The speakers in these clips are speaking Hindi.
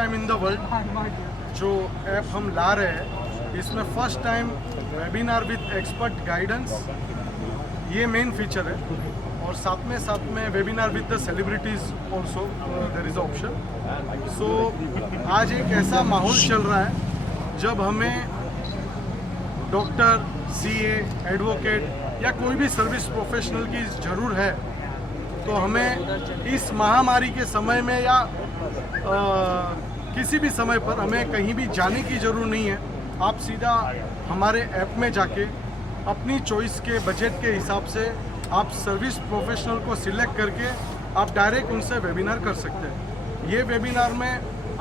टाइम इन द वर्ल्ड जो ऐप हम ला रहे हैं, इसमें first time webinar with expert guidance, ये मेन फीचर है। और साथ में webinar with the celebrities also there is option. So आज एक ऐसा माहौल चल रहा है जब हमें डॉक्टर, सीए, एडवोकेट या कोई भी सर्विस प्रोफेशनल की ज़रूर है, तो हमें इस महामारी के समय में या किसी भी समय पर हमें कहीं भी जाने की ज़रूरत नहीं है। आप सीधा हमारे ऐप में जाके अपनी चॉइस के बजट के हिसाब से आप सर्विस प्रोफेशनल को सिलेक्ट करके आप डायरेक्ट उनसे वेबिनार कर सकते हैं। ये वेबिनार में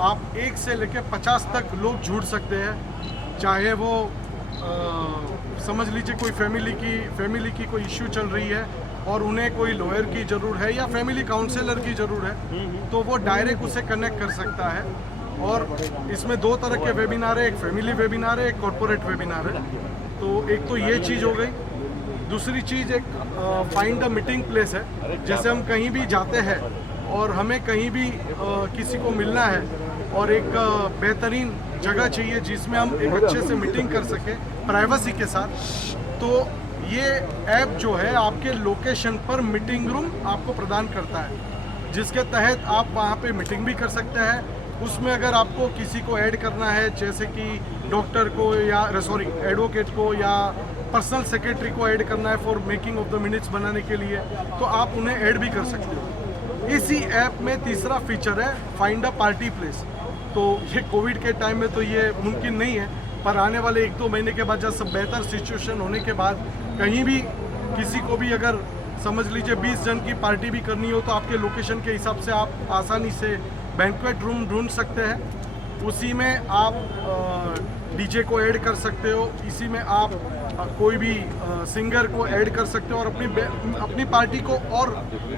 आप 1 से लेकर 50 तक लोग जुड़ सकते हैं, चाहे वो समझ लीजिए कोई फैमिली की कोई इश्यू चल रही है और उन्हें कोई लॉयर की ज़रूरत है या फैमिली काउंसलर की ज़रूरत है, तो वो डायरेक्ट उसे कनेक्ट कर सकता है। और इसमें 2 तरह के वेबिनार है, एक फैमिली वेबिनार है, एक कॉर्पोरेट वेबिनार है। तो एक तो ये चीज़ हो गई। दूसरी चीज़ एक फाइंड द मीटिंग प्लेस है। जैसे हम कहीं भी जाते हैं और हमें कहीं भी किसी को मिलना है और एक बेहतरीन जगह चाहिए जिसमें हम एक अच्छे से मीटिंग कर सकें प्राइवेसी के साथ, तो ये ऐप जो है आपके लोकेशन पर मीटिंग रूम आपको प्रदान करता है, जिसके तहत आप वहाँ पे मीटिंग भी कर सकते हैं। उसमें अगर आपको किसी को ऐड करना है, जैसे कि डॉक्टर को या एडवोकेट को या पर्सनल सेक्रेटरी को ऐड करना है for making of the minutes बनाने के लिए, तो आप उन्हें ऐड भी कर सकते हो। इसी ऐप में तीसरा फीचर है फाइंड अ पार्टी प्लेस। तो ये कोविड के टाइम में तो ये मुमकिन नहीं है, पर आने वाले 1-2 महीने के बाद जब सब बेहतर सिचुएशन होने के बाद कहीं भी किसी को भी अगर समझ लीजिए 20 जन की पार्टी भी करनी हो, तो आपके लोकेशन के हिसाब से आप आसानी से बैंक्वेट रूम ढूंढ सकते हैं। उसी में आप डीजे को ऐड कर सकते हो, इसी में आप कोई भी सिंगर को ऐड कर सकते हो और अपनी पार्टी को और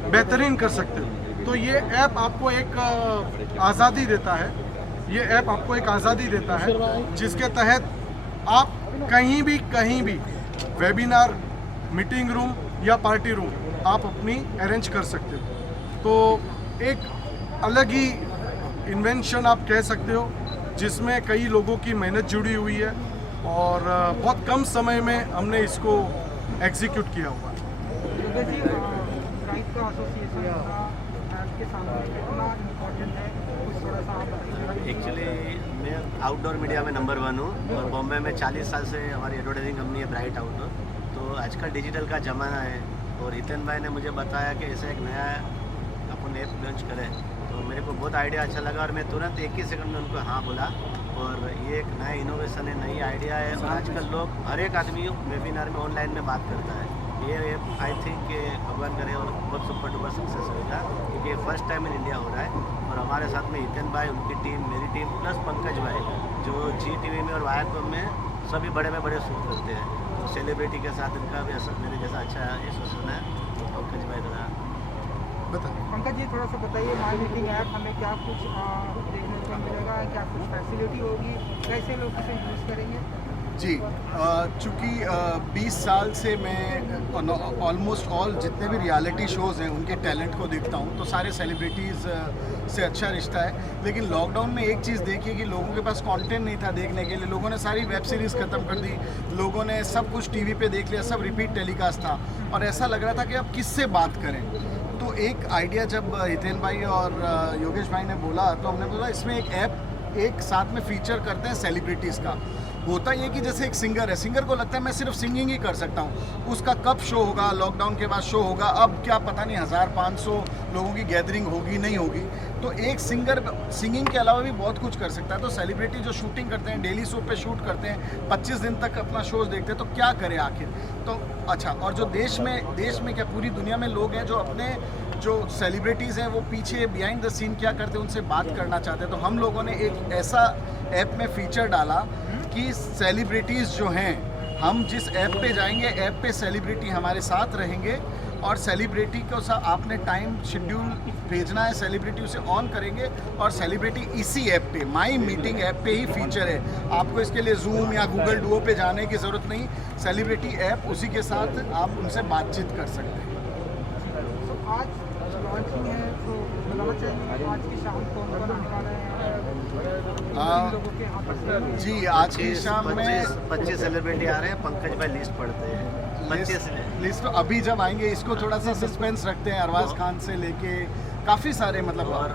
बेहतरीन कर सकते हो। तो ये ऐप आपको एक आज़ादी देता है, ये ऐप आपको एक आज़ादी देता है जिसके तहत आप कहीं भी वेबिनार, मीटिंग रूम या पार्टी रूम आप अपनी अरेंज कर सकते हो। तो एक अलग ही इन्वेंशन आप कह सकते हो जिसमें कई लोगों की मेहनत जुड़ी हुई है और बहुत कम समय में हमने इसको एग्जीक्यूट किया हुआ है। एक्चुअली मैं आउटडोर मीडिया में नंबर 1 हूँ और बॉम्बे में 40 साल से हमारी एडवर्टाइजिंग कंपनी है ब्राइट आउटडोर। तो आजकल डिजिटल का ज़माना है और हितेन भाई ने मुझे बताया कि ऐसा एक नया अपन ऐप लॉन्च करें, तो मेरे को बहुत आइडिया अच्छा लगा और मैं तुरंत 1 ही सेकंड में उनको हाँ बोला। और ये एक नया इनोवेशन है, नई आइडिया है और आजकल लोग हर एक आदमी वेबिनार में ऑनलाइन में बात करता है। ये ऐप आई थिंक भगवान करे और बहुत सुपर डुपर सक्सेस होगा, क्योंकि ये फर्स्ट टाइम इन इंडिया हो रहा है। और हमारे साथ में हितेन भाई, उनकी टीम, मेरी टीम प्लस पंकज भाई जो जी टीवी में और वायरकॉम में सभी बड़े में बड़े शूट करते हैं। तो सेलिब्रिटी के साथ इनका भी असर मेरे जैसा अच्छा एसोसिएशन है। तो पंकज भाई जरा पंकज जी थोड़ा सा बताइए, माई मीटिंग ऐप हमें क्या कुछ देखने को मिलेगा, क्या कुछ फैसिलिटी होगी, कैसे लोग इसे यूज़ करेंगे? जी, चूँकि 20 साल से मैं ऑलमोस्ट ऑल जितने भी रियलिटी शोज़ हैं उनके टैलेंट को देखता हूँ, तो सारे सेलिब्रिटीज़ से अच्छा रिश्ता है। लेकिन लॉकडाउन में एक चीज़ देखी कि लोगों के पास कंटेंट नहीं था देखने के लिए, लोगों ने सारी वेब सीरीज़ ख़त्म कर दी, लोगों ने सब कुछ टीवी पे देख लिया, सब रिपीट टेलीकास्ट था और ऐसा लग रहा था कि अब किससे बात करें। तो एक आइडिया जब हितेन भाई और योगेश भाई ने बोला, तो हमने बोला इसमें एक ऐप एक साथ में फीचर करते हैं सेलिब्रिटीज़ का। होता ये कि जैसे एक सिंगर है, सिंगर को लगता है मैं सिर्फ सिंगिंग ही कर सकता हूँ, उसका कब शो होगा, लॉकडाउन के बाद शो होगा, अब क्या पता नहीं 1500 लोगों की गैदरिंग होगी नहीं होगी। तो एक सिंगर सिंगिंग के अलावा भी बहुत कुछ कर सकता है। तो सेलिब्रिटी जो शूटिंग करते हैं, डेली शो पे शूट करते हैं, 25 दिन तक अपना शोज देखते हैं, तो क्या करें आखिर। तो अच्छा, और जो देश में क्या पूरी दुनिया में लोग हैं जो अपने जो सेलिब्रिटीज़ हैं वो पीछे बिहाइंड द सीन क्या करते हैं उनसे बात करना चाहते हैं। तो हम लोगों ने एक ऐसा ऐप में फीचर डाला कि सेलिब्रिटीज़ जो हैं, हम जिस ऐप पे जाएंगे, ऐप पे सेलिब्रिटी हमारे साथ रहेंगे और सेलिब्रिटी को आपने टाइम शेड्यूल भेजना है, सेलिब्रिटी उसे ऑन करेंगे और सेलिब्रिटी इसी ऐप पे, माई मीटिंग ऐप पे ही फीचर है। आपको इसके लिए जूम या गूगल डुओ पे जाने की ज़रूरत नहीं, सेलिब्रिटी ऐप उसी के साथ आप उनसे बातचीत कर सकते हैं। तो आज लॉन्चिंग है, तो बताना चाहिए आज की शाम को आने वाला है। लोगों के यहाँ पर जी आज की शाम में 25 सेलिब्रिटी आ रहे हैं। पंकज भाई लिस्ट पढ़ते हैं। 25 लिस्ट अभी जब आएंगे इसको थोड़ा सा सस्पेंस रखते हैं। अरबाज खान से लेके काफ़ी सारे मतलब और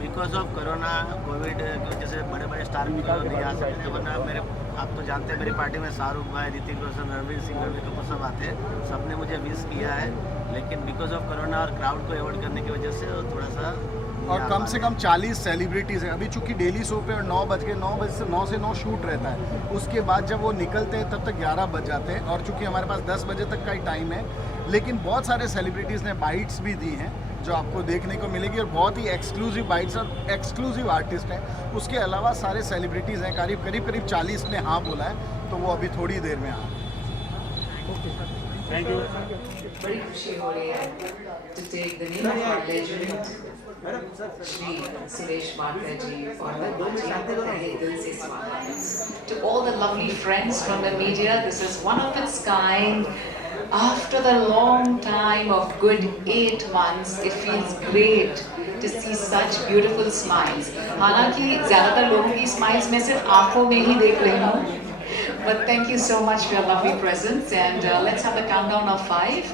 बिकॉज ऑफ कोरोना कोविड जैसे बड़े बड़े स्टार नहीं आ सकते थे, वरना मेरे आप तो जानते हैं मेरी पार्टी में शाहरुख भाई, ऋतिक रोशन, रणवीर सिंह, रणवीर कपूर सब आते हैं। सबने मुझे विश किया है, लेकिन बिकॉज ऑफ कोरोना और क्राउड को अवॉइड करने की वजह से थोड़ा सा और कम से कम 40 सेलिब्रिटीज़ हैं। अभी चूंकि डेली शो पे और 9 बजे से 9 शूट रहता है, उसके बाद जब वो निकलते हैं तब तक 11 बज जाते हैं। और चूंकि हमारे पास 10 बजे तक का ही टाइम है, लेकिन बहुत सारे सेलिब्रिटीज़ ने बाइट्स भी दी हैं जो आपको देखने को मिलेगी, और बहुत ही एक्सक्लूसिव बाइट्स और एक्सक्लूसिव आर्टिस्ट हैं। उसके अलावा सारे सेलिब्रिटीज़ हैं, करीब 40 ने हाँ बोला है, तो वो अभी थोड़ी देर में आ बड़ी खुशी हो रही है to take the name of our legend Shri Suresh Varkar ji और तहे दिल से स्वागत। To all the lovely friends from the media, this is one of its kind. After the long time of good 8 months, it feels great to see such beautiful smiles. हालांकि ज़्यादातर लोगों की smiles मैं सिर्फ आँखों में ही देख रही हूँ. But thank you so much for your lovely presence, and let's have the countdown of 5.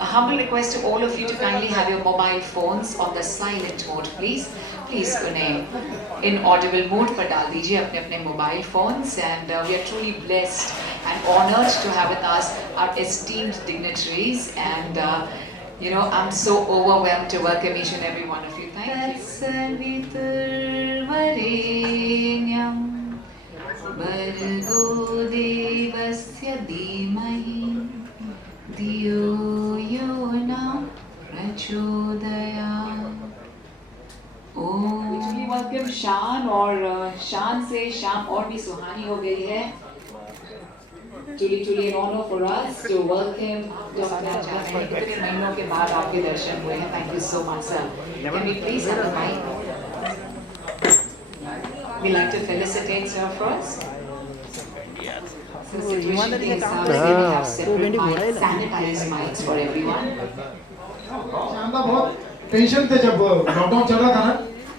A humble request to all of you to kindly have your mobile phones on the silent mode, please. Please उन्हें inaudible mode पर डाल दीजिए अपने अपने mobile phones, and we are truly blessed and honored to have with us our esteemed dignitaries, and you know, I'm so overwhelmed to welcome each and every one of you. Thank you. भर्गो देवस्य धीमहि धियो यो न प्रचोदयात्। ओम वेलकम शान, और शान से शाम और भी सुहानी हो गई है। Truly an honor for us to welcome Dr. Acharya। कितने महीनों के बाद आपके दर्शन हुए हैं। Thank you so much, sir. Can we please have a mic? We like to felicitate sir first. So situation के हिसाब से we have separate mics, sanitized mics for everyone. शानदार, बहुत टेंशन थे जब लॉकडाउन चल रहा था ना,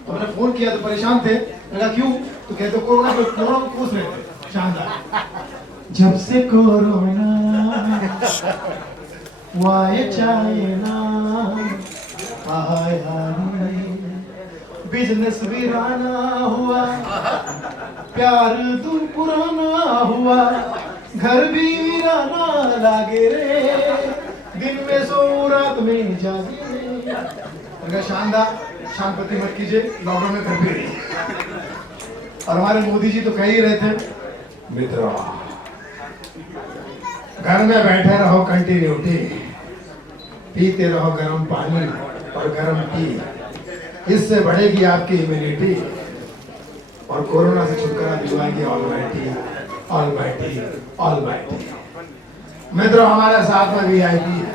तो मैंने फोन किया तो परेशान थे। मैंने कहा क्यों, तो कहते कोरोना को खुश रहे थे। शानदार। जब से कोरोना वाए चाइना आया, बिजनेस वीराना हुआ, प्यार दूर पुराना हुआ, घर भी वीराना लागे रे, दिन में सो रात में जागे रे। अगर शानदार, शांति मत कीजिए, लॉकडाउन में घर भी रहिए। और हमारे मोदी जी तो कह ही रहे थे, मित्रों घर में बैठे रहो, कंटिन्यूटी, पीते रहो गर्म पानी और गर्म टी, इससे बढ़ेगी आपकी इम्यूनिटी और कोरोना से छुटकारा दिलवाएंगे ऑलमाइटी, ऑलमाइटी, ऑलमाइटी। मित्रों हमारे साथ में वीआईपी है,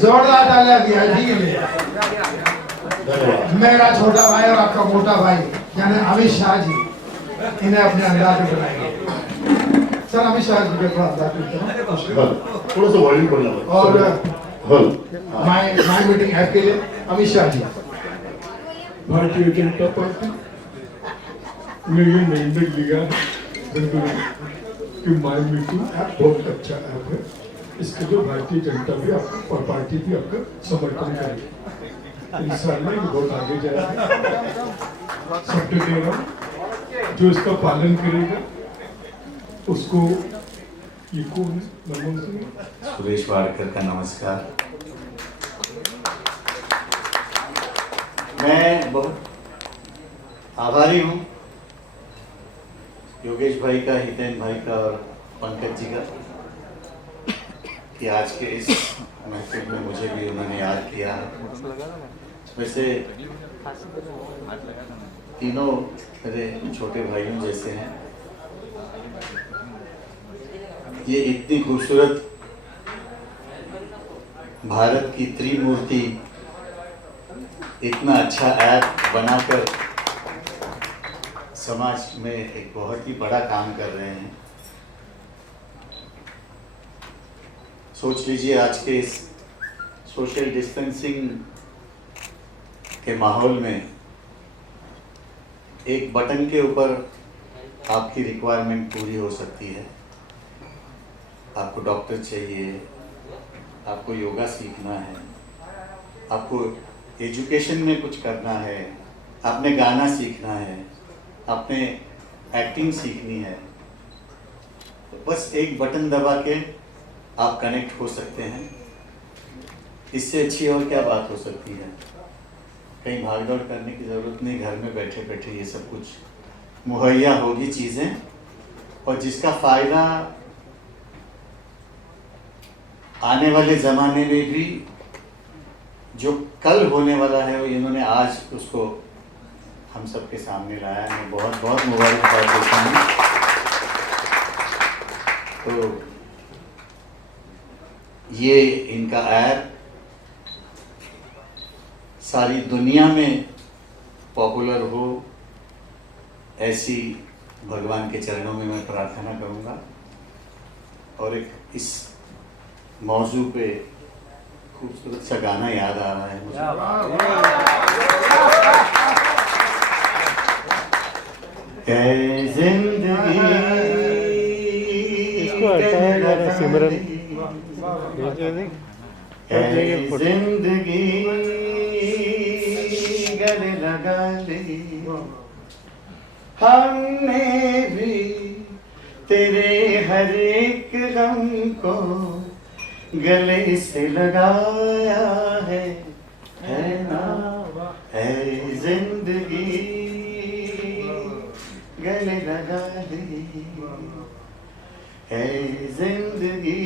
जोरदार तालियां वीआईपी के लिए। मेरा छोटा भाई और आपका मोटा भाई यानी अमित शाह जी, इन्हें अपने अंदाज में बनाएंगे। सर अमित शाह जी को थोड़ा सा वॉल्यूम बढ़ना और माय मीटिंग ऐप के लिए अमित शाह जी। भारतीय जनता पार्टी में ये निर्णय लिया कि माय मीटिंग ऐप बहुत अच्छा ऐप है, इसके जो भारतीय जनता भी आपका और पार्टी भी आपका समर्थन करेगी। इस साल में ये बहुत आगे जाएगा। सबके लिए जो इसका पालन करेगा उसको ये कौन मनमोहन सिंह, सुरेश वाडकर का नमस्कार। मैं बहुत आभारी हूँ योगेश भाई का, हितेन भाई का और पंकज जी का कि आज के इस महफिल में मुझे भी उन्होंने याद किया। वैसे तीनों मेरे छोटे भाइयों जैसे हैं। ये इतनी खूबसूरत भारत की त्रिमूर्ति इतना अच्छा ऐप बनाकर समाज में एक बहुत ही बड़ा काम कर रहे हैं। सोच लीजिए आज के इस सोशल डिस्टेंसिंग के माहौल में एक बटन के ऊपर आपकी रिक्वायरमेंट पूरी हो सकती है। आपको डॉक्टर चाहिए, आपको योगा सीखना है, आपको एजुकेशन में कुछ करना है, आपने गाना सीखना है, आपने एक्टिंग सीखनी है, तो बस एक बटन दबा के आप कनेक्ट हो सकते हैं। इससे अच्छी और क्या बात हो सकती है? कहीं भागदौड़ करने की ज़रूरत नहीं, घर में बैठे बैठे ये सब कुछ मुहैया होगी चीज़ें, और जिसका फ़ायदा आने वाले ज़माने में भी जो कल होने वाला है वो इन्होंने आज उसको हम सबके सामने लाया है। मैं बहुत बहुत मुबारकबाद देता हूँ। तो ये इनका ऐप सारी दुनिया में पॉपुलर हो, ऐसी भगवान के चरणों में मैं प्रार्थना करूँगा। और एक इस मौजू पे खूबसूरत सा गाना याद आ रहा है मुझे। ऐ जिंदगी सिमरन ऐ जिंदगी गले लगा ली, हमने भी तेरे हर एक गम को गले से लगाया है ना? ऐ जिंदगी गले लगा ली, ऐ जिंदगी।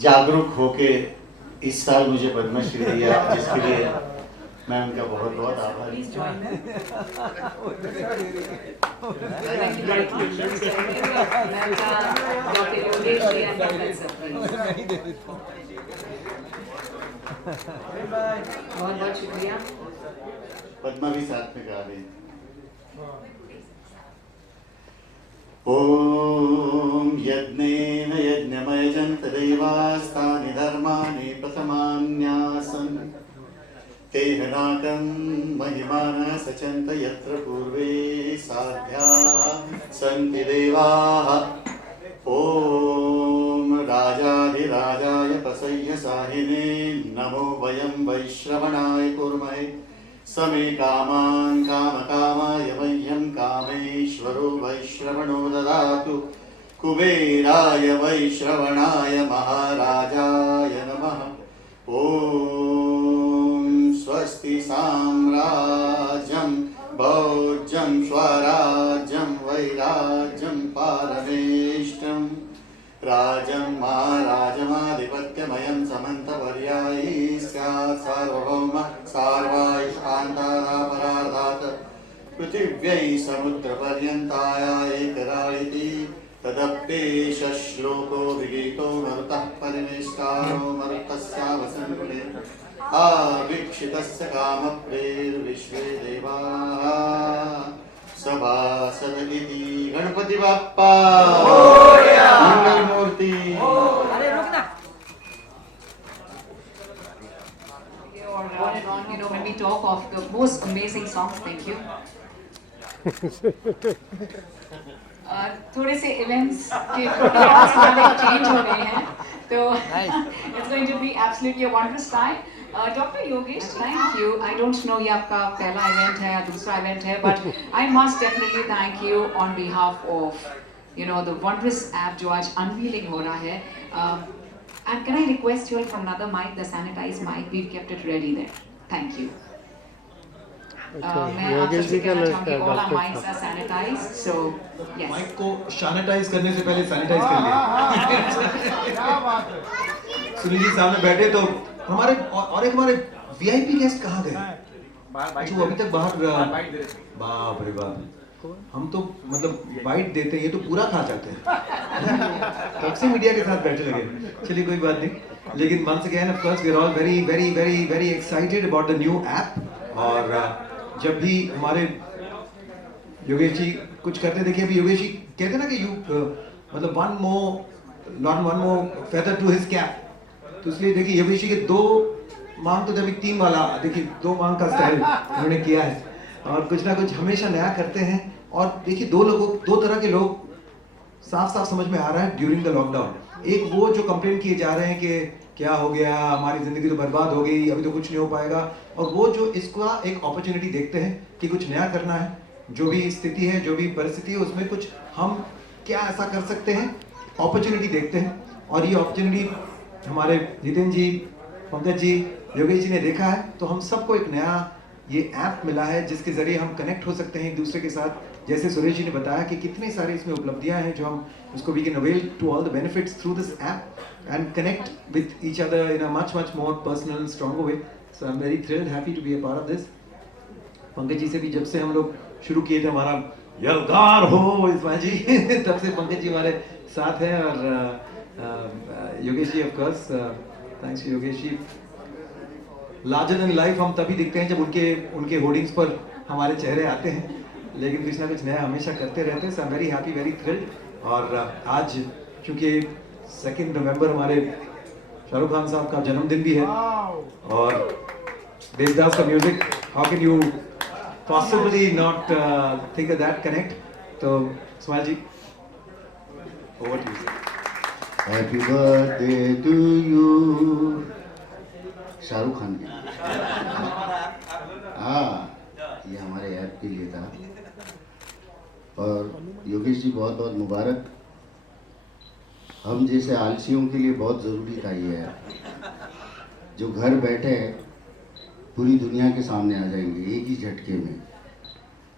जागरूक होके इस साल मुझे पद्मश्री दिया, जिसके लिए मैं उनका बहुत बहुत आभारी बहुत बहुत शुक्रिया। पद्मा भी साथ में गा रही। ओम यज्ञेन यज्ञमयजन्त देवास्तानि धर्माणि प्रथमान्यासन् तेह नाकं महिमानः सचन्त यत्र पूर्वे साध्या सन्ति देवाः। ओम राजाधिराजाय पसय्य साहिने नमो वयं वैश्रवणाय कुर्महे समे कामान् कामकामाय मह्यं कामेश्वरो वैश्रवणो ददातु। कुबेराय वैश्रवणाय महाराजाय नमः। ओम स्वस्ति साम्राज्यं भोज्यं स्वराज्यं वैराज्यं पारमेष्टं राजं महाराजमाधिपत्यमयं समन्तपर्यायी स्यात् सार्वभौम सार्वायुष्कान्तादापरार्धात् पृथिव्यै समुद्रपर्यन्ताया एकराळिति तदप्येष श्लोको विगीतो मरुतः परिनिष्कारो मरुतस्यावसन्कुले आवीक्षितस्य कामप्रेर्विश्वे देवाः सभासद इति। गणपति बाप्पा मंगल मूर्ति। On and on, when we talk of the most amazing songs, thank you. थोड़े से इवेंट्स के चेंज हो गए हैं, तो it's going to be absolutely a wondrous time. Dr. Yogesh, thank you. I don't know ये आपका पहला इवेंट है या दूसरा इवेंट है, but I must definitely thank you on behalf of the wondrous app जो आज unveiling हो रहा है. And can I request you all for another mic, the sanitized mic? We've kept it ready there. Thank you. मैं आप सबसे कहना चाहूँगी all our mics are sanitized, so yes. Mic को सैनिटाइज करने से पहले सैनिटाइज कर लिया। सुनील जी सामने बैठे तो हमारे और एक हमारे वीआईपी गेस्ट कहाँ गए जो अभी तक बाहर? बाप रे बाप, हम तो मतलब बाइट देते हैं, ये तो पूरा खा जाते हैं। कब से मीडिया के साथ बैठे लगे। चलिए कोई बात नहीं, लेकिन once again of course we are all very very very very excited about the new app। और जब भी हमारे योगेश जी कुछ करते देखिए, अभी योगेश जी कहते हैं ना कि मतलब one more feather to his cap, तो इसलिए देखिए योगेश जी के 2 मांग तो अभी 3 वाला, देखिए 2 मांग का स्टाइल उन्होंने किया है और कुछ ना कुछ हमेशा नया करते हैं। और देखिए 2 तरह के लोग साफ साफ समझ में आ रहा है ड्यूरिंग द लॉकडाउन। एक वो जो कंप्लेन किए जा रहे हैं कि क्या हो गया, हमारी जिंदगी तो बर्बाद हो गई, अभी तो कुछ नहीं हो पाएगा, और वो जो इसका एक अपॉर्चुनिटी देखते हैं कि कुछ नया करना है, जो भी स्थिति है, जो भी परिस्थिति है, उसमें कुछ हम क्या ऐसा कर सकते हैं, अपॉर्चुनिटी देखते हैं। और ये अपॉर्चुनिटी हमारे जितेंद्र जी, पंकज जी, योगेश जी ने देखा है, तो हम सबको एक नया ये ऐप मिला है जिसके जरिए हम कनेक्ट हो सकते हैं एक दूसरे के साथ। जैसे सुरेश जी ने बताया कि कितने सारे इसमें उपलब्धियां हैं जो हम उसको we can avail to all the benefits through this app and connect with each other in a much more personal stronger way. So I am very thrilled, happy to be a part of this. Pankaj ji से भी जब से हम लोग शुरू किए थे हमारा यलगार हो इस्माइल जी तब से पंकज जी हमारे साथ हैं, और Yogesh ji of course, thanks to Yogesh ji. Larger than life हम तभी दिखते हैं जब उनके होर्डिंग्स पर हमारे चेहरे आते हैं, लेकिन कुछ ना कुछ नया हमेशा करते रहते हैं। So I am very happy, very thrilled. और आज चूंकि 2 नवंबर हमारे शाहरुख खान साहब का जन्मदिन भी है और देवदास का music, how can you possibly not think of that connect? So, Ismail ji, over to you. Happy birthday to you, Shahrukh Khan के। ये हमारे ऐप के लिए था। और योगेश जी बहुत बहुत मुबारक। हम जैसे आलसियों के लिए बहुत ज़रूरी था ये ऐप, जो घर बैठे पूरी दुनिया के सामने आ जाएंगे एक ही झटके में।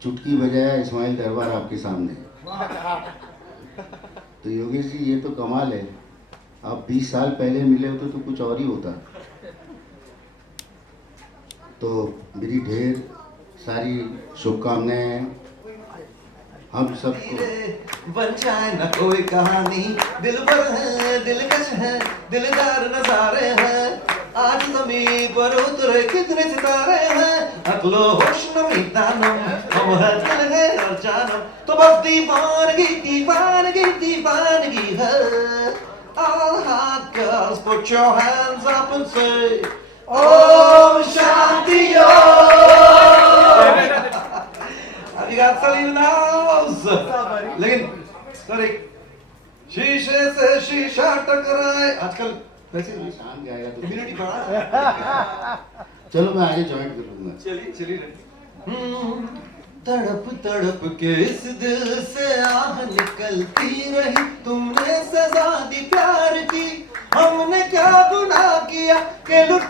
चुटकी बजाया इस्माइल दरबार आपके सामने। तो योगेश जी ये तो कमाल है, आप 20 साल पहले मिले होते तो कुछ और ही होता। तो मेरी ढेर सारी शुभकामनाएं हम सबको। बन जाए न कोई कहानी, दिल पर है, दिलकश है, दिलदार नजारे हैं, आज ज़मीं पर उतरे कितने सितारे हैं, अकलो होश नमी दानम, हम है दिल है और जानम, तो बस दीवानगी दीवानगी दीवानगी है। All hot girls put your hands up and say Om Shanti Om। You got Salim in the house। लेकिन सर एक शीशे से शीशा टकराए, आजकल वैसे शान गाएगा तो इम्यूनिटी बढ़ा। चलो मैं आगे ज्वाइन कर लूंगा। चलिए तड़प तड़प के इस दिल से आह निकलती रही, तुमने सजा दी प्यार की, हमने क्या गुनाह किया कि लुट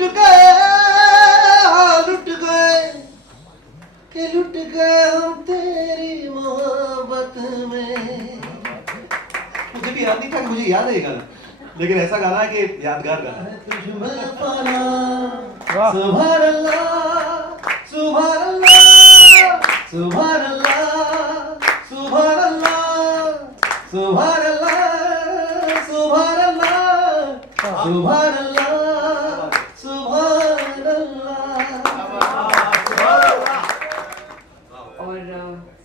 गए हम तेरी मोहब्बत में। मुझे भी याद नहीं था कि मुझे याद है ये गाना, लेकिन ऐसा गाना है कि यादगार गाना है। सुभान अल्लाह सुभान अल्लाह सुभान अल्लाह सुभान अल्लाह सुभान अल्लाह सुभान अल्लाह सुभान अल्लाह सुभान अल्लाह। और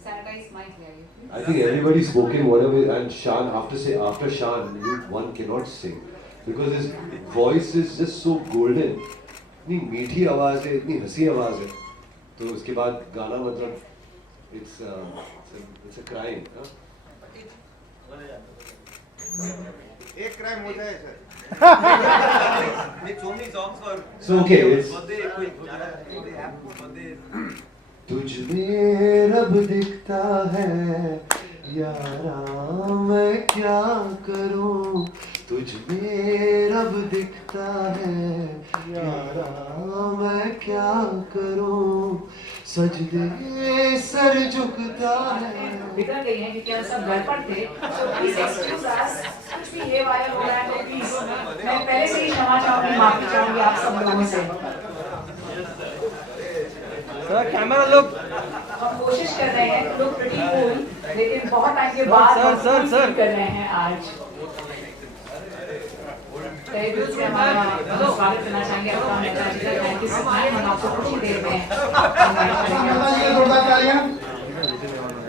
सैनिटाइज माइक ले आइए। I think everybody spoken whatever, and Shan after Shan one cannot sing because his voice is just so golden। इतनी मीठी आवाज है, इतनी हंसी आवाज है, तो उसके बाद गाना मतलब it's a crime। एक क्राइम हो जाए sir. so many songs for So okay, it's birthday। तुझ में रब दिखता है यारा मैं क्या करूं, तुझ में रब दिखता है यारा मैं क्या करूं, सजदे सर झुकता है। बिगड़ गई हैं क्योंकि हम सब घर पर थे, so please excuse us। कुछ भी ये वायरल हो रहा है तो प्लीज मैं पहले से ही क्षमा चाहूंगी, माफी चाहूंगी आप सब लोगों से। सर कैमरा लोग हम कोशिश कर रहे हैं तो लोग pretty cool, लेकिन बहुत टाइम के बाद सर कर रहे हैं आज। तहे दिल से हमारा स्वागत करना चाहेंगे अपना नेताजी का। Thank you so much. हम आपको कुछ ही देर में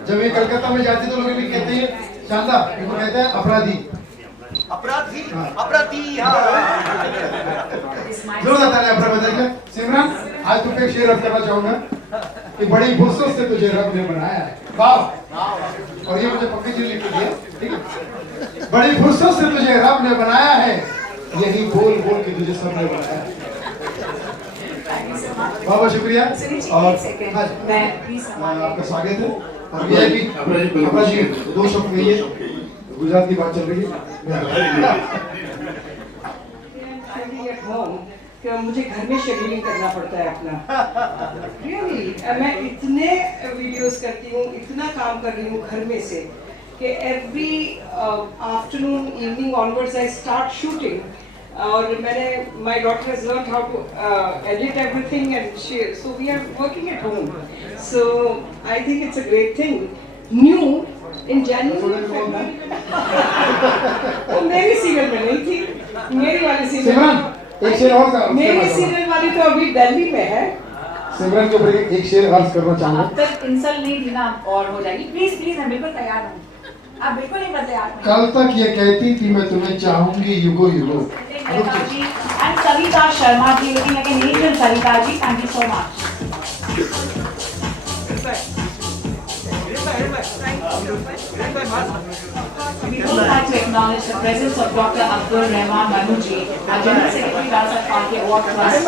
जब ये कलकत्ता में जाती तो लोग भी कहते हैं शानदार, इनको कहते हैं अपराधी। अपराधी अपराधी। हाँ जोरदार तालियां अपना बजाइए। सिमरन, आज तुम पे एक शेर अर्ज करना चाहूंगा कि बड़ी फुर्सत से तुझे रब ने बनाया है। वाह, और ये मुझे पक्की जी लिख के दिया, ठीक है। बड़ी फुर्सत से तुझे रब ने बनाया है, यही बोल बोल के तुझे सबने बनाया है। बहुत बहुत शुक्रिया। और आपका स्वागत है। और ये भी अपना जी 2 शब्द कहिए, गुजरात की बात चल रही है। कि मुझे घर में शेड्यूलिंग करना पड़ता है अपना। रियली मैं इतने वीडियोस करती हूँ, इतना काम कर रही हूँ घर में से कि every afternoon evening onwards I start shooting. और मैंने my daughter has learn how to edit everything and so we are working at home. So I think it's a great thing. New in January वो मेरी सीरियल में नहीं थी, मेरी वाली सीरियल एक शेर और मेरी सीरियल वाली तो अभी दिल्ली में है। सिमरन के ऊपर एक शेर अर्ज करना चाहूंगा। अब तक इंसल्ट नहीं दी ना और हो जाएगी। प्लीज प्लीज मैं बिल्कुल तैयार हूँ, आप बिल्कुल नहीं बदले आप। कल तक ये कहती थी मैं तुम्हें चाहूंगी युगो युगो। And Savita Sharma ji, looking like an angel. Savita ji, thank you so much. We would like to acknowledge the presence of Dr. Abdul Rahman Manuji, our General Secretary Rasa Party Award Trust.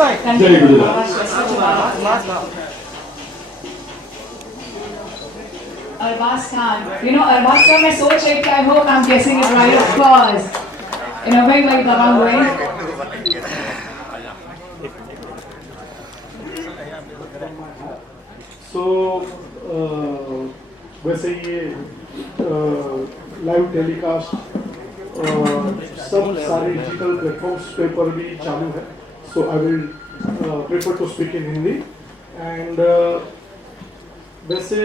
Arbaz Khan, you know Arbaz Khan, मैं सोच रही थी, I hope I'm guessing it right, of course, in a very very Dabang way. So वैसे ये लाइव टेलीकास्ट सब सारे डिजिटल प्लेटफॉर्म्स पे पर भी चालू है। So I will prefer to speak in Hindi. And वैसे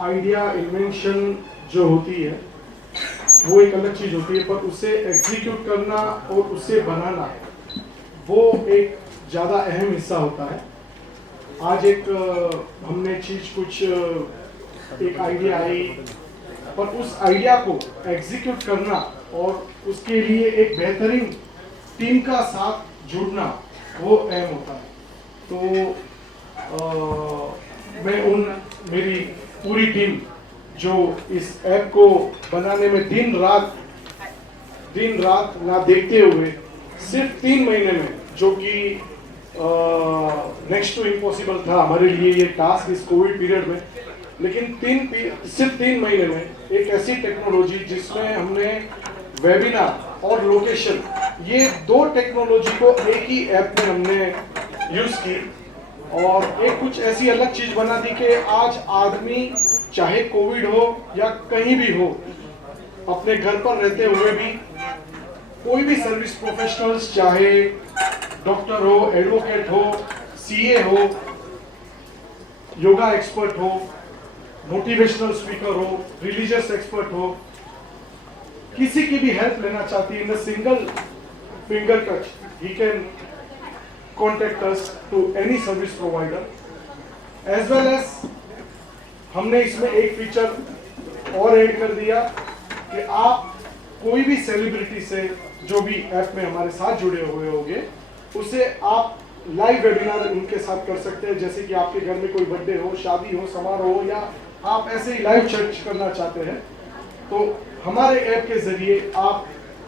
आइडिया इन्वेंशन जो होती है वो एक अलग चीज़ होती है, पर उसे एग्जीक्यूट करना और उसे बनाना वो एक ज़्यादा अहम हिस्सा होता है। आज एक हमने चीज़ कुछ एक आइडिया आई, पर उस आइडिया को एग्जीक्यूट करना और उसके लिए एक बेहतरीन टीम का साथ जुड़ना वो अहम होता है। तो मैं मेरी पूरी टीम जो इस ऐप को बनाने में दिन रात ना देखते हुए सिर्फ 3 महीने में, जो कि नेक्स्ट टू इम्पॉसिबल था हमारे लिए ये टास्क इस कोविड पीरियड में, लेकिन सिर्फ 3 महीने में एक ऐसी टेक्नोलॉजी जिसमें हमने वेबिनार और लोकेशन, ये 2 टेक्नोलॉजी को एक ही ऐप में हमने यूज़ की और एक कुछ ऐसी अलग चीज़ बना दी कि आज आदमी चाहे कोविड हो या कहीं भी हो, अपने घर पर रहते हुए भी कोई भी सर्विस प्रोफेशनल्स, चाहे डॉक्टर हो, एडवोकेट हो, सीए हो, योगा एक्सपर्ट हो, मोटिवेशनल स्पीकर हो, रिलीजियस एक्सपर्ट हो, किसी की भी हेल्प लेना चाहती है, in a single finger touch he can contact us to any service provider. As well as हमने इसमें एक फीचर और ऐड कर दिया कि आप कोई भी सेलिब्रिटी से जो भी ऐप में हमारे साथ जुड़े हुए होंगे उसे आप लाइव वेबिनार उनके साथ कर सकते हैं। जैसे कि आपके घर में कोई बर्थडे हो, शादी हो, समारोह हो, या आप ऐसे ही लाइव चर्च करना चाहते हैं, तो हमारे ऐप के जरिए आप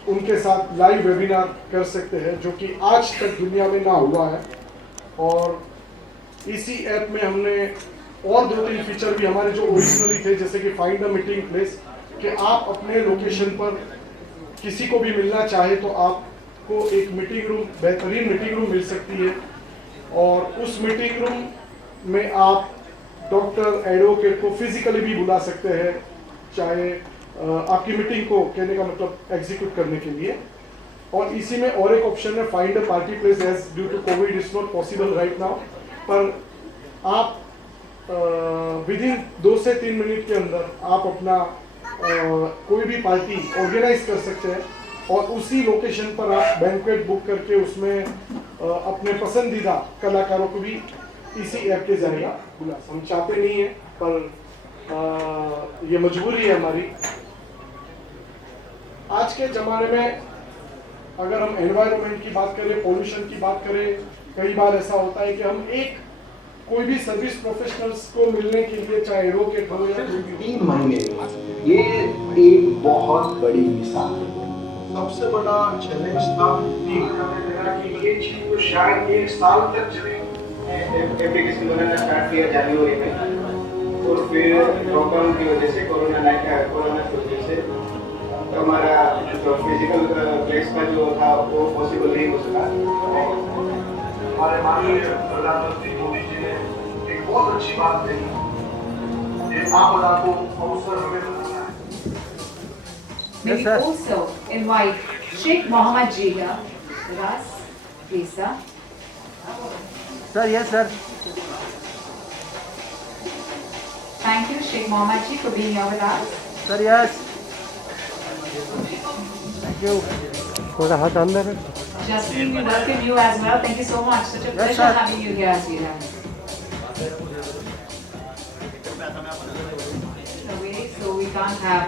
उनके साथ लाइव वेबिनार कर सकते हैं, जो कि आज तक दुनिया में ना हुआ है। और इसी ऐप में हमने और 2-3 फीचर भी हमारे जो ओरिजिनली थे, जैसे कि फाइंड अ मीटिंग प्लेस, कि आप अपने लोकेशन पर किसी को भी मिलना चाहे तो आपको एक मीटिंग रूम, बेहतरीन मीटिंग रूम मिल सकती है और उस मीटिंग रूम में आप डॉक्टर, एडवोकेट को फिजिकली भी बुला सकते हैं, चाहे आपकी मीटिंग को, कहने का मतलब एग्जीक्यूट करने के लिए। और इसी में और एक ऑप्शन है, find a party place, as due to Covid is not possible right now, पर आप विद इन 2 से 3 मिनट के अंदर आप अपना कोई भी पार्टी ऑर्गेनाइज कर सकते हैं और उसी लोकेशन पर आप बैंक्वेट बुक करके उसमें अपने पसंदीदा कलाकारों को भी इसी ऐप के जरिए बुला। हम चाहते नहीं है, पर ये मजबूरी है हमारी। आज के ज़माने में अगर हम एनवायरनमेंट की बात करें, पोल्यूशन की बात करें, कई बार ऐसा होता है कि हम कोई भी सर्विस प्रोफेशनल्स को मिलने के लिए, चाहे एडवोकेट हो या कोई भी, 3 महीने में ये एक बहुत बड़ी मिसाल है। सबसे बड़ा चैलेंज था 3 महीने मेरा कि ये चीज तो शायद 1 साल तक चले। एप्लीकेशन बनाना स्टार्ट किया जनवरी में, और फिर लॉकडाउन की वजह से कोरोना की वजह से हमारा जो फिजिकल प्लेस का जो था वो पॉसिबल नहीं हो सका। हमारे माननीय प्रधानमंत्री मोदी जी ने एक बहुत अच्छी बात कही, ये आपदा को अवसर हमें बनाना है। May we also invite Sheikh Mohammed Jiga with us, please, sir. Sir yes sir Thank you, Sheikh Mohammed Ji, for being here with us. Sir yes thank you थोड़ा हाथ अंदर है Justine, we welcome you as well. Thank you so much. Such a pleasure sir. having you here, Jiga. So we can't have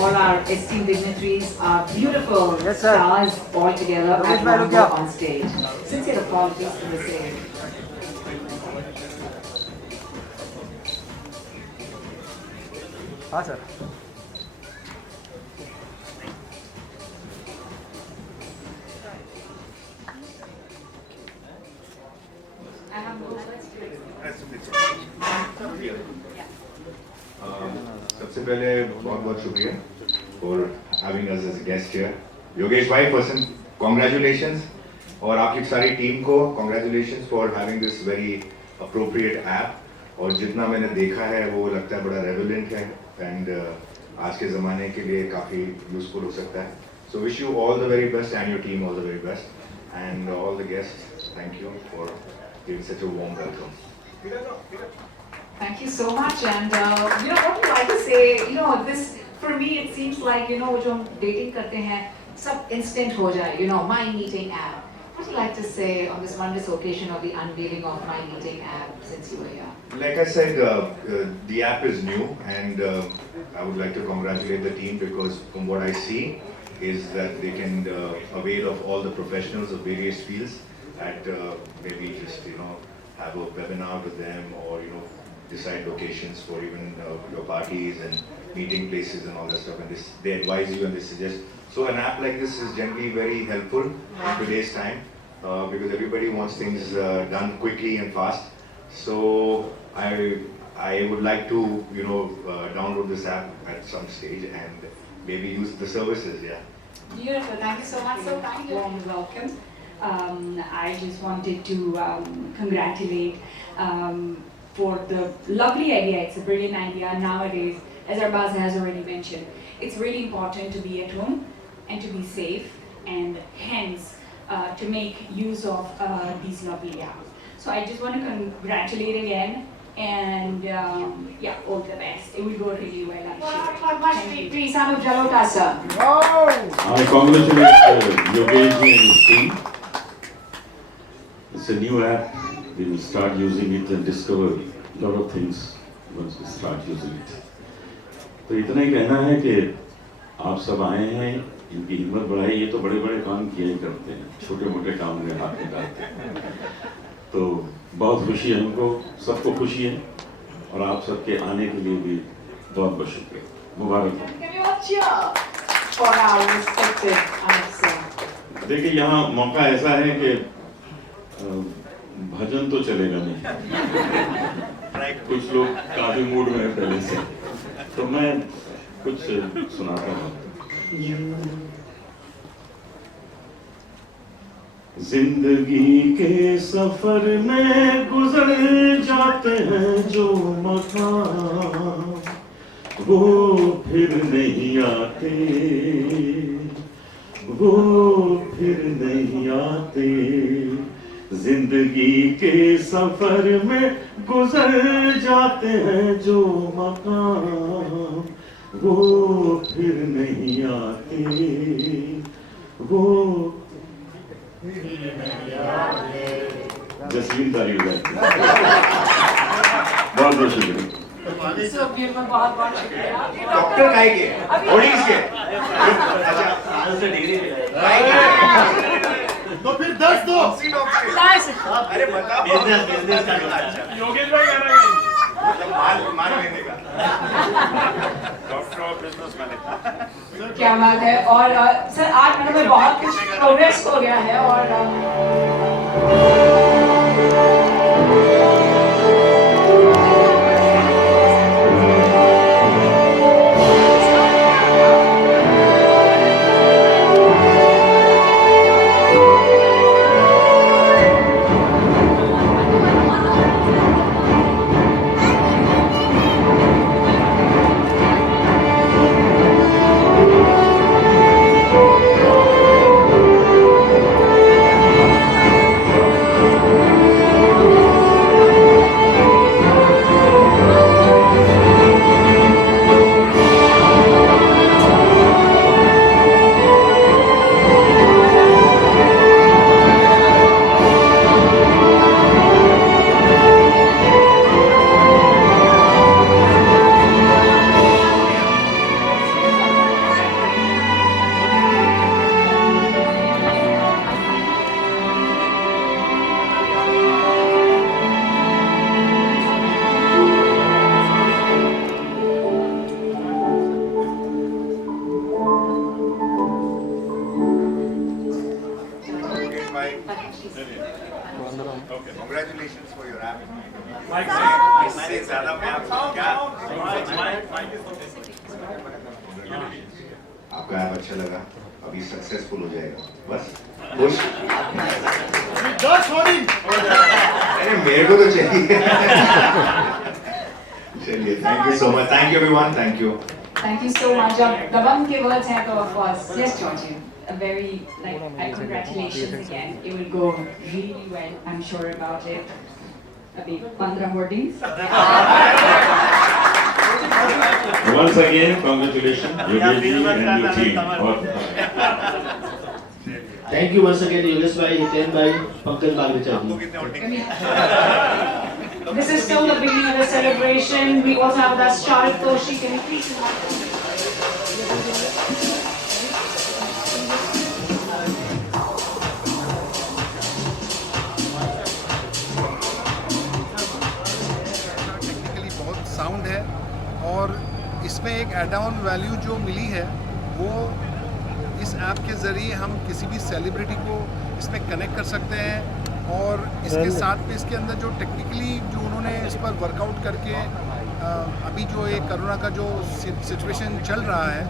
all our esteemed dignitaries, our beautiful Yes, sir. stars all together Ramesh at bhai, one look go here. on stage. Sincere apologies for the same. हाँ sir I have no words to सबसे पहले बहुत बहुत शुक्रिया for having us as a guest here. Yogesh भाई, पर्सन congratulations, और आपकी सारी टीम को congratulations for having this very appropriate app. और जितना मैंने देखा है वो लगता है बड़ा relevant है and आज के ज़माने के लिए काफ़ी useful हो सकता है. So wish you all the very best and your team all the very best, and all the guests, thank you for giving such a warm welcome. Thank you so much. And what would you like to say? This for me it seems like जो हम dating करते हैं सब instant हो जाए. My meeting app. What would you like to say on this wondrous occasion of the unveiling of my meeting app since you were here? Like I said, the app is new, and I would like to congratulate the team because from what I see is that they can avail of all the professionals of various fields at maybe just have a webinar with them, or decide locations for even your parties and meeting places and all that stuff, and they advise you and they suggest. So an app like this is generally very helpful in today's time because everybody wants things done quickly and fast. So I would like to download this app at some stage and maybe use the services. Yeah. Beautiful. Thank you so much. So kind of Warm welcome. I just wanted to congratulate for the lovely idea. It's a brilliant idea nowadays, as Arbaz has already mentioned. It's really important to be at home and to be safe, and hence to make use of these lovely apps. So I just want to congratulate again, and all the best. It will go really well, I'm sure. Please, Anup Jalota, sir. I congratulate Yogesh and his team. It's a new app. We will start using it and discover a lot of things once we start using it. तो इतना ही कहना है कि आप सब आए हैं, इनकी हिम्मत बढ़ाई. ये तो बड़े बड़े काम किया ही करते हैं, छोटे मोटे काम में हाथ में डालते हैं. तो बहुत खुशी है हमको, सबको खुशी है, और आप सबके आने के लिए भी बहुत बहुत शुक्रिया. मुबारक हो. देखिए, यहाँ मौका ऐसा है कि भजन तो चलेगा नहीं, कुछ लोग काफी मूड में है पहले से, तो मैं कुछ सुनाता हूँ. जिंदगी के सफर में गुजर जाते हैं जो मकाम, वो फिर नहीं आते, वो फिर नहीं आते. जिंदगी के सफर में गुजर जाते हैं जो मकाम, वो फिर नहीं आते, वो जसलीन तारीफ है. बहुत बहुत शुक्रिया. बहुत शुक्रिया. डॉक्टर काहे के? ओडिस के? अच्छा, 5 से डिग्री मिला है. तो फिर 10 दो। अरे बताओ बिजनेस का योगेश भाई माल लेने का डॉक्टर ऑफ बिजनेस मैनेजर। क्या बात है। और सर 8 मिनट में बहुत कुछ प्रोग्रेस हो गया है और Congratulations for your app. इससे ज़्यादा मैं आपको क्या आपका ऐप अच्छा लगा, अभी सक्सेसफुल हो जाएगा, बस खुश। अरे मेरे को तो चाहिए। चलिए, thank you so much, thank you everyone, thank you. Thank you so much. जब दबंग के words हैं तो of course, yes Georgie, a very congratulations again. It will go really well. I'm sure about it. अभी 15 wordings. Once again, congratulations, Yogesh ji and your team. Thank you once again, Yogesh bhai, Hiten bhai, Pankaj Bagrecha ji. This is still the beginning of the celebration. We also have the Sharat Toshi. Can you please? Sound है और इसमें एक एड ऑन वैल्यू जो मिली है वो इस ऐप के ज़रिए हम किसी भी सेलिब्रिटी को इसमें कनेक्ट कर सकते हैं और इसके साथ में इसके अंदर जो टेक्निकली जो उन्होंने इस पर वर्कआउट करके अभी जो ये कोरोना का जो सिचुएशन चल रहा है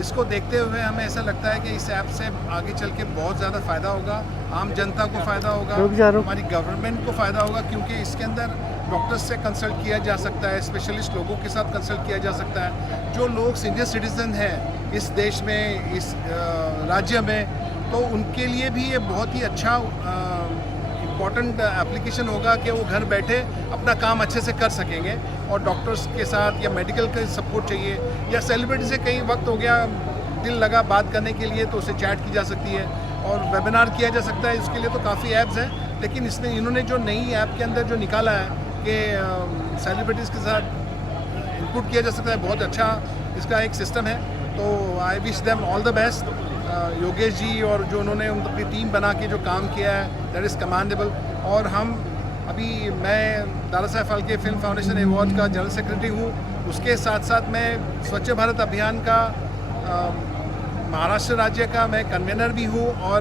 इसको देखते हुए हमें ऐसा लगता है कि इस ऐप से आगे चल के बहुत ज़्यादा फ़ायदा होगा, आम जनता को फ़ायदा होगा, हमारी गवर्नमेंट को फ़ायदा होगा क्योंकि इसके अंदर डॉक्टर्स से कंसल्ट किया जा सकता है, स्पेशलिस्ट लोगों के साथ कंसल्ट किया जा सकता है। जो लोग सीनियर सिटीज़न हैं इस देश में, इस राज्य में, तो उनके लिए भी ये बहुत ही अच्छा इम्पॉर्टेंट एप्लीकेशन होगा कि वो घर बैठे अपना काम अच्छे से कर सकेंगे और डॉक्टर्स के साथ या मेडिकल का सपोर्ट चाहिए या सेलिब्रिटी से कई वक्त हो गया दिल लगा बात करने के लिए तो उसे चैट की जा सकती है और वेबिनार किया जा सकता है। इसके लिए तो काफ़ी ऐप्स हैं, लेकिन इन्होंने जो नई ऐप के अंदर जो निकाला है कि सेलिब्रिटीज़ के साथ इनपुट किया जा सकता है, बहुत अच्छा इसका एक सिस्टम है। तो I wish them all the best Yogesh ji और जो उन्होंने अपनी टीम बना के जो काम किया है दैट इज़ कमांडेबल। और मैं Dada Saheb Phalke film foundation award का जनरल सेक्रेटरी हूँ, उसके साथ साथ मैं स्वच्छ भारत अभियान का महाराष्ट्र राज्य का मैं कन्वेनर भी हूँ और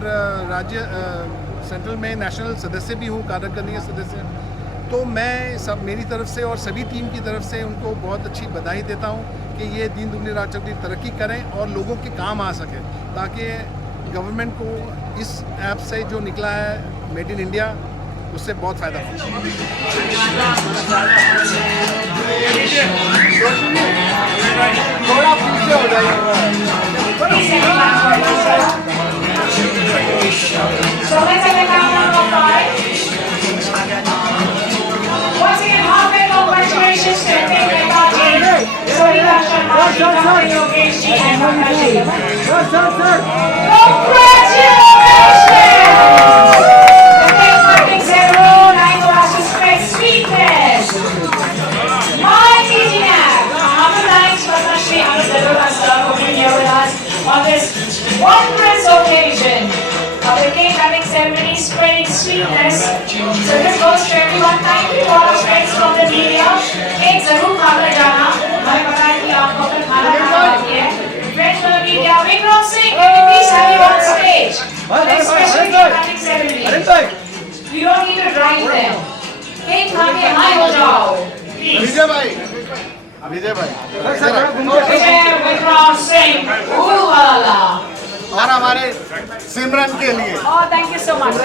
राज्य सेंट्रल में नेशनल सदस्य भी हूँ, कार्यकारिणी सदस्य। तो मैं मेरी तरफ से और सभी टीम की तरफ से उनको बहुत अच्छी बधाई देता हूँ कि ये दिन दुगनी रात चौगुनी तरक्की करें और लोगों के काम आ सके ताकि गवर्नमेंट को इस ऐप से जो निकला है मेड इन इंडिया उससे बहुत फ़ायदा हो। थोड़ा पीछे हो जाइए। Once again, heartfelt congratulations to Hiten Mehta ji, Sarita Sharma ji, Dr. Yogesh ji, and Pankaj ji. Congratulations! Hiten Martin Zero, 9 glasses straight sweetness. My teaching app. After thanks, Padma Shri Amit Dalura sir for being here with us on this wondrous occasion. especially in public ceremonies. You don't need to drive them. Cake खा के high हो जाओ. Please. विजय भाई Vijay Vikram Singh Urwala. और हमारे सिमरन के लिए Oh, thank you so much.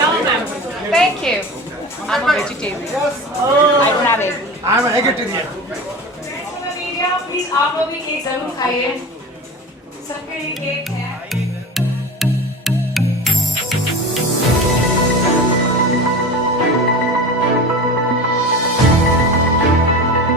No, ma'am. Thank you. I'm a vegetarian. I don't have egg. I'm a vegetarian. Please आप लोग भी केक जरूर खाइए. सबके लिए केक है.